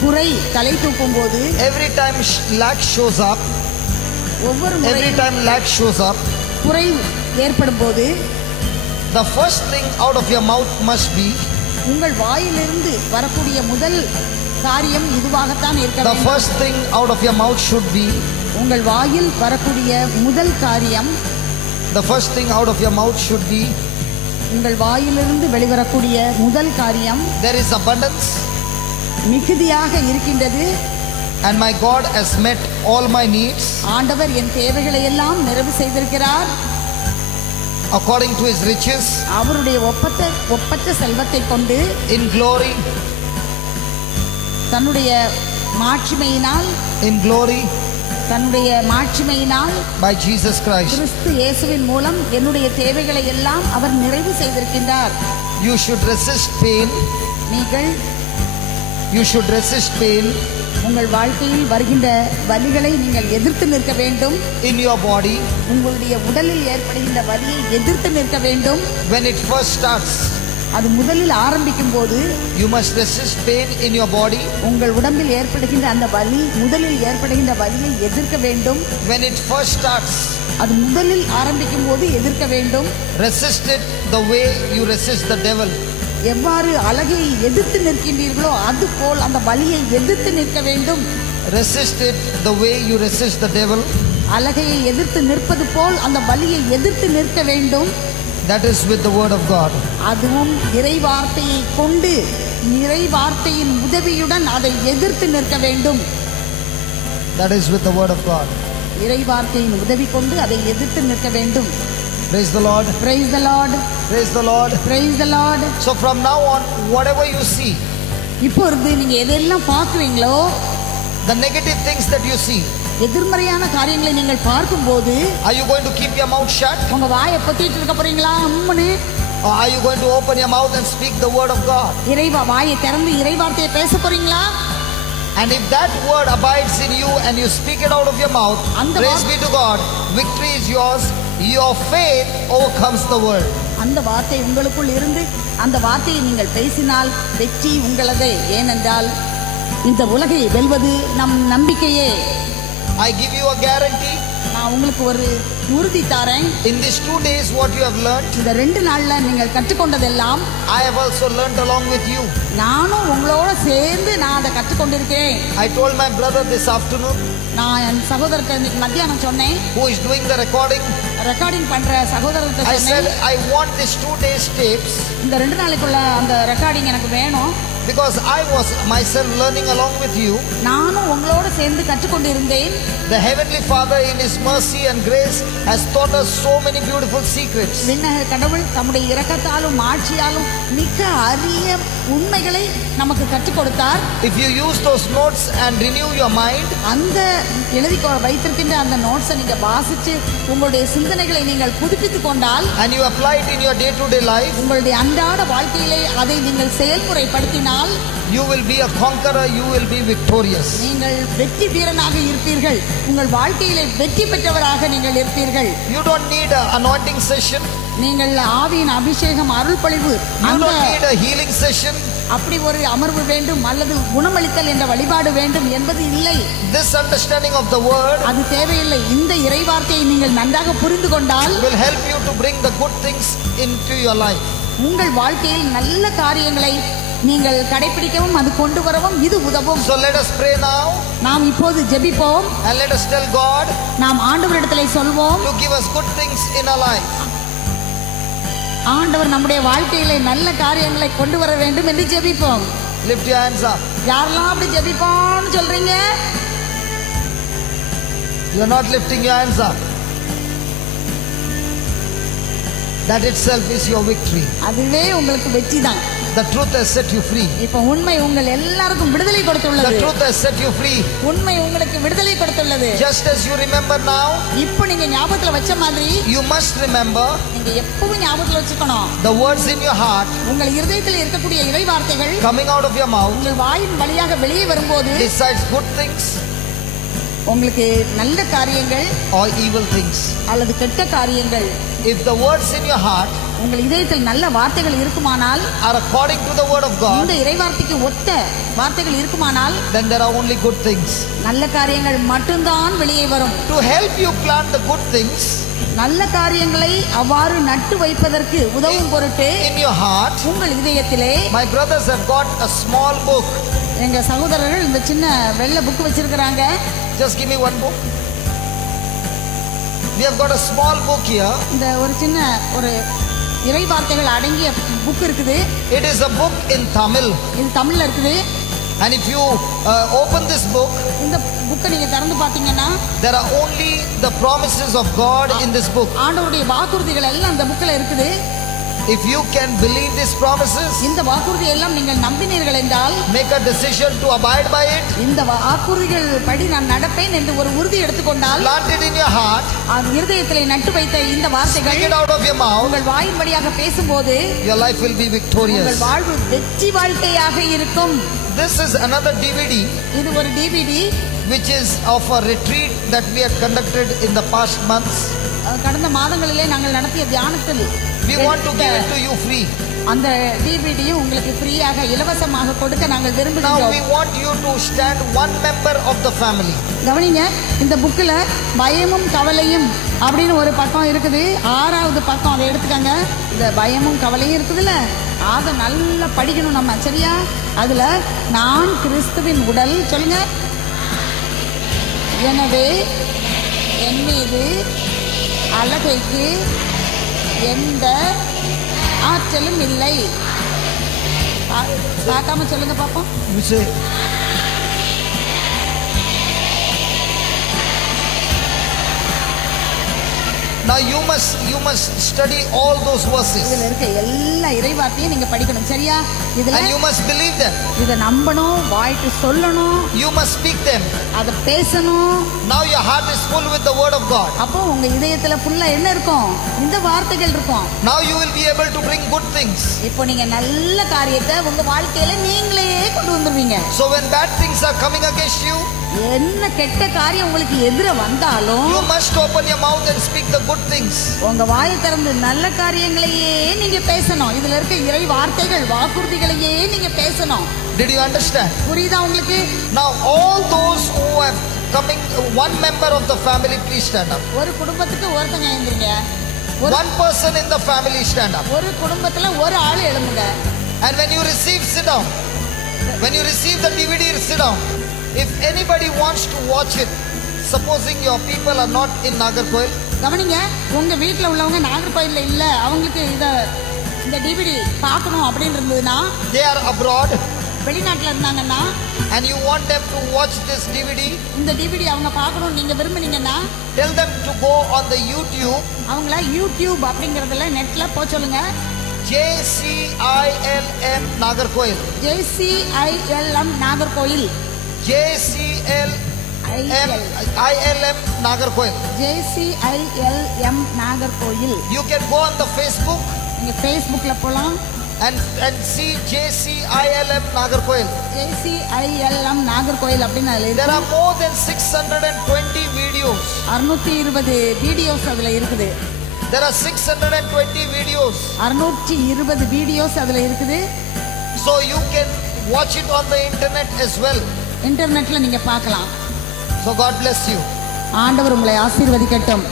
குறை தலை தூக்கும் போது, every time lack shows up, ஒவ்வொரு every முறை time lack shows up, குறை ஏற்படும் போது the first thing out of your mouth must be, உங்கள் வாயிலிருந்து வரக்கூடிய முதல் காரியம் இதுவாகத்தான் இருக்க the வேண்டும். first thing out of your mouth should be, உங்கள் வாயில் வரக்கூடிய முதல் காரியம், the first thing out of your mouth should be, உங்கள் வாயிலிருந்து வெளிவரக்கூடிய முதல் காரியம், there is abundance மிகுதியாக இருக்கின்றது, and my God has met all my needs ஆண்டவர் என் தேவைகளை எல்லாம் நிறைவு செய்திருக்கிறார், according to his riches அவருடைய ஒப்பற்ற செல்வத்தை கொண்டு in glory, தன்னுடைய மாட்சிமையினால் by Jesus Christ. கிறிஸ்து இயேசுவின் மூலம் என்னுடைய தேவைகளை எல்லாம் அவர் நிறைவு செய்திருக்கின்றார். You should resist pain. You should resist pain உங்கள் வாழ்க்கையில் வருகின்ற வலிகளை நீங்கள் எதிர்த்து நிற்க வேண்டும். in your body. உங்களுடைய உடலில் ஏற்படுகின்ற வலியை எதிர்த்து நிற்க வேண்டும். When it first starts, அது முதலில் ஆரம்பிக்கும் போது you must resist pain in your body. உங்கள் உடம்பில் ஏற்படுகின்ற அந்த வலி, முதலில் ஏற்படுகின்ற வலியை எதிர்க்க வேண்டும். When it first starts, அது முதலில் ஆரம்பிக்கும் போது எதிர்க்க வேண்டும். resist it the way you resist the devil. எவ்வாறு அழகை எதிர்த்து நிற்கின்றீர்களோ அது போல் அந்த வலியை எதிர்த்து நிற்க வேண்டும். Resist it the way you resist the devil. அழகையை எதிர்த்து நிற்பது போல் அந்த வலியை எதிர்த்து நிற்க வேண்டும். That is with the word of God. அதுவும் இறைவார்த்தையை கொண்டு, இறைவார்த்தையின் உதவியுடன் அதை எதிர்த்து நிற்க வேண்டும். That is with the word of God. இறைவார்த்தையின் உதவி கொண்டு அதை எதிர்த்து நிற்க வேண்டும். Praise the Lord. Praise the Lord. Praise the Lord. Praise the Lord. So from now on, whatever you see, இப்பொழுது நீங்க எதெல்லாம் பார்க்குறீங்களோ, the negative things that you see, எதிர்மறையான காரியங்களை நீங்கள் பார்க்கும்போது, are you going to keep your mouth shut? உங்க வாயை பொத்திட்டு இருக்க போறீங்களா? அம்மனு. Or are you going to open your mouth and speak the word of God? வாயை திறந்து இறைவார்த்தையை பேச போறீங்களா? And if that word abides in you and you speak it out of your mouth, praise be to God, victory is yours. Your faith overcomes the world. அந்த வார்த்தை உங்களுக்குள் இருந்து அந்த வார்த்தையை நீங்கள் பேசினால் வெற்றி உங்களதே. ஏனென்றால் இந்த உலகை வெல்வது நம் நம்பிக்கையே. I give you a guarantee. நான் உங்களுக்கு ஒரு உறுதி தரேன். In these 2 days what you have learned, இந்த 2 நாள்ல நீங்கள் கற்றுக்கொண்டதெல்லாம் I have also learned along with you. நானும் உங்களோட சேர்ந்து நான் அதை கற்றுக்கொண்டிருக்கிறேன். I told my brother this afternoon, நான் என் சகோதரருக்கு இன்னைக்கு மத்தியானம் சொன்னேன், who is doing the recording பண்ற சகோதரருக்கு I said சொன்னேன், I want this 2 days tapes இந்த 2 நாளைக்குள்ள அந்த ரெக்கார்டிங் எனக்கு வேணும். because I was myself learning along with you. நானும் உங்களோட சேர்ந்து கற்றுக்கொண்டிருந்தேன். The Heavenly Father in His mercy and grace has taught us so many beautiful secrets. விண்ணக கடவுள் தம்முடைய இரக்கத்தாலும் ஆட்சியாலும் மிக அரிய உண்மைகளை நமக்கு கற்றுக் கொடுத்தார். If you use those notes and renew your mind, அந்த எழுதி வைத்திருக்கின்ற அந்த நோட்ஸை நீங்க வாசிச்சு உங்களுடைய சிந்தனைகளை நீங்கள் புதுப்பித்துக் கொண்டால், and you apply it in your day-to-day life, உங்களுடைய அன்றாட வாழ்க்கையிலே அதை நீங்கள் செயல்முறைப்படுத்தினால், you will be a conqueror, you will be victorious. நீங்கள் வெற்றி வீரனாக இருப்பீர்கள். உங்கள் வாழ்க்கையிலே வெற்றி பெற்றவராக நீங்கள் இருப்பீர்கள். You don't need an anointing session. நீங்கள் ஆவியின் அபிஷேகம், அருள் பொழிவு, You don't need a healing session. அப்படி ஒரு அமர்வு வேண்டும் அல்லது குணமளித்தல் என்ற வழிபாடு வேண்டும் என்பது இல்லை. This understanding of the word அது தேவையில்லை. இந்த இறைவார்த்தையை நீங்கள் நன்றாக புரிந்து கொண்டால் will help you to bring the good things into your life. உங்கள் வாழ்க்கையில் நல்ல காரியங்களை நீங்கள் கடைபிடிக்கவும் அது கொண்டு வரவும் இது உதவும். So let us pray now. நாம் இப்போது ஜெபிப்போம். And let us tell God நாம் ஆண்டவரிடத்திலே சொல்வோம், to give us good things in our life. ஆண்டவர் நம்முடைய வாழ்க்கையிலே நல்ல காரியங்களை கொண்டு வர வேண்டும் என்று ஜெபிப்போம். Lift your hands up. யாரெல்லாம் அப்படி ஜெபிப்போம்னு சொல்றீங்க? You are not lifting your hands up. That itself is your victory. அதுவே உங்களுக்கு வெற்றி தான். The truth has set you free. இப்போ உண்மை உங்கள் எல்லாருக்கும் விடுதலை கொடுத்துள்ளது. The truth has set you free. உண்மை உங்களுக்கு விடுதலை கொடுத்துள்ளது. Just as you remember now, இப்போ நீங்க ஞாபகத்துல வச்ச மாதிரி you must remember நீங்க எப்பவும் ஞாபகத்துல வச்சுக்கணும். the words in your heart உங்கள் இருதயத்தில் இருக்கக்கூடிய இறை வார்த்தைகள் coming out of your mouth உங்கள் வாயின் வழியாக வெளியே வரும்போது decides good things உங்களுக்கு நல்ல காரியங்கள் or evil things. அல்லது கெட்ட காரியங்கள். If the words in your heart உங்கள் இதயத்தில் நல்ல வார்த்தைகள் இருக்குமானால், are according to the word of God, இந்த இறைவார்த்தைக்கு ஒத்த வார்த்தைகள் இருக்குமானால், then there are only good things. நல்ல காரியங்கள் மட்டும்தான் வெளியே வரும். To help you plant the good things நல்ல காரியங்களை அவ்வாறு நட்டு வைப்பதற்கு உதவும் பொருட்டு in your heart, உங்கள் இதயத்திலே, my brothers have got a small book. எங்க சகோதரர்கள் இந்த சின்ன வெள்ளை புக் வச்சிருக்கிறாங்க. Just give me one book. We have got a small book here. இந்த ஒரு சின்ன ஒரு இறை வார்த்தைகள் அடங்கிய புக் இருக்குது. It is a book in Tamil. இது தமிழ்ல இருக்குது. And if you open this book, இந்த புக்கை நீங்க திறந்து பாத்தீங்கன்னா, there are only the promises of God in this book. ஆண்டவருடைய வாக்குறுதிகள் எல்லாம் இந்த புக்ல இருக்குது. If you can believe these promises, இந்த வாக்குறுதி எல்லாம் நீங்கள் நம்பினீர்கள் என்றால், make a decision to abide by it, இந்த வாக்குறுதிகள் படி நான் நடப்பேன் என்று ஒரு உறுதி எடுத்துக்கொண்டால், plant it in your heart, அந்த இருதயத்திலே நட்டு வைத்த இந்த வார்த்தைகள் speak it out of your mouth, உங்கள் வாயின் வழியாக பேசும்போது your life will be victorious. உங்கள் வாழ்வு வெற்றி வாழ்க்கையாக இருக்கும். This is another DVD இது ஒரு DVD, which is of a retreat that we had conducted in the past months. கடந்த மாதங்களிலே நாங்கள் நடத்திய தியானத்தில் We want to give it to you free. அந்த டிவிடியும் உங்களுக்கு ஃப்ரீயாக இலவசமாக கொடுக்க நாங்கள் Now விரும்புகிறோம். we want you to stand one member of the family. கவனிங்க, இந்த புக்கில் பயமும் கவலையும் அப்படின்னு ஒரு பக்கம் இருக்குது. 6வது பக்கம் அதை எடுத்துக்கங்க. இந்த பயமும் கவலையும் இருக்குதுல்ல, அதை நல்லா படிக்கணும் நம்ம, சரியா? அதுல நான் கிறிஸ்துவின் உடல், சொல்லுங்க. எனவே என் மீது அழகைக்கு எந்த ஆற்றலும் இல்லை. பார்க்காம சொல்லுங்க பாப்போம். You say, now you must study all those verses இதுல இருக்க எல்லா இறைவார்த்தையும் நீங்க படிக்கணும், சரியா? இதுல and you must believe them. இதை நம்பணும், வாய்ட்டு சொல்லணும், You must speak them. அதை பேசணும். Now your heart is full with the word of God. அப்போ உங்க இதயத்துல ஃபுல்லா என்ன இருக்கும்? இந்த வார்த்தைகள் இருக்கும். Now you will be able to bring good things. இப்போ நீங்க நல்ல காரியத்தை உங்க வாழ்க்கையில நீங்களே கொண்டு வந்துருவீங்க. So when bad things are coming against you, என்ன கெட்ட காரியம் உங்களுக்கு எதிர வந்தாலும் you must open your mouth and speak the good things. உங்க வாயை திறந்து நல்ல காரியங்களையே நீங்க பேசணும். இதுல இருக்க இறை வார்த்தைகள், வாக்குறுதிகளையே நீங்க பேசணும். Did you understand? புரியுதா உங்களுக்கு? Now all those who have coming, one member of the family, please stand up. ஒரு குடும்பத்துக்கு ஒருத்தங்க எழுந்துருங்க. One person in the family, stand up. ஒரு குடும்பத்துல ஒரு ஆள் எழும்புங்க. And when you receive, sit down. When you receive the DVD, sit down. If anybody wants to watch it, supposing your people are not in Nagarkoil, கவனிங்க, உங்க வீட்டுல உள்ளவங்க நாகர்கோயில்ல இல்ல, அவங்களுக்கு இந்த டிவிடி பார்க்கணும் அப்படின்னு இருந்ததுன்னா, they are abroad, வெளிநாட்டுல இருந்தாங்கன்னா, and you want them to watch this DVD, இந்த டிவிடி அவங்க பார்க்கணும் நீங்க விரும்புனீங்கன்னா, tell them to go on the YouTube, அவங்கள யூடியூப் அப்படிங்கறதுல நெட்ல போய் சொல்லுங்க. JCILM Nagarkoil. JCILM Nagercoil. JCILM Nagarkoil. JCILM Nagercoil. You can go on the Facebook நீங்க Facebookல போலாம். and see JCILM Nagarkoil. JCILM Nagercoil அப்படின்னு அதுல There இருக்கு. are more than 620 videos. 620 videos அதுல இருக்குது. There are 620 videos. 620 வீடியோஸ் அதுல இருக்குது. So you can watch it on the internet as well. இன்டர்நெட்ல நீங்க பார்க்கலாம். So God bless you. ஆண்டவர் உங்களை ஆசீர்வதிக்கட்டும்.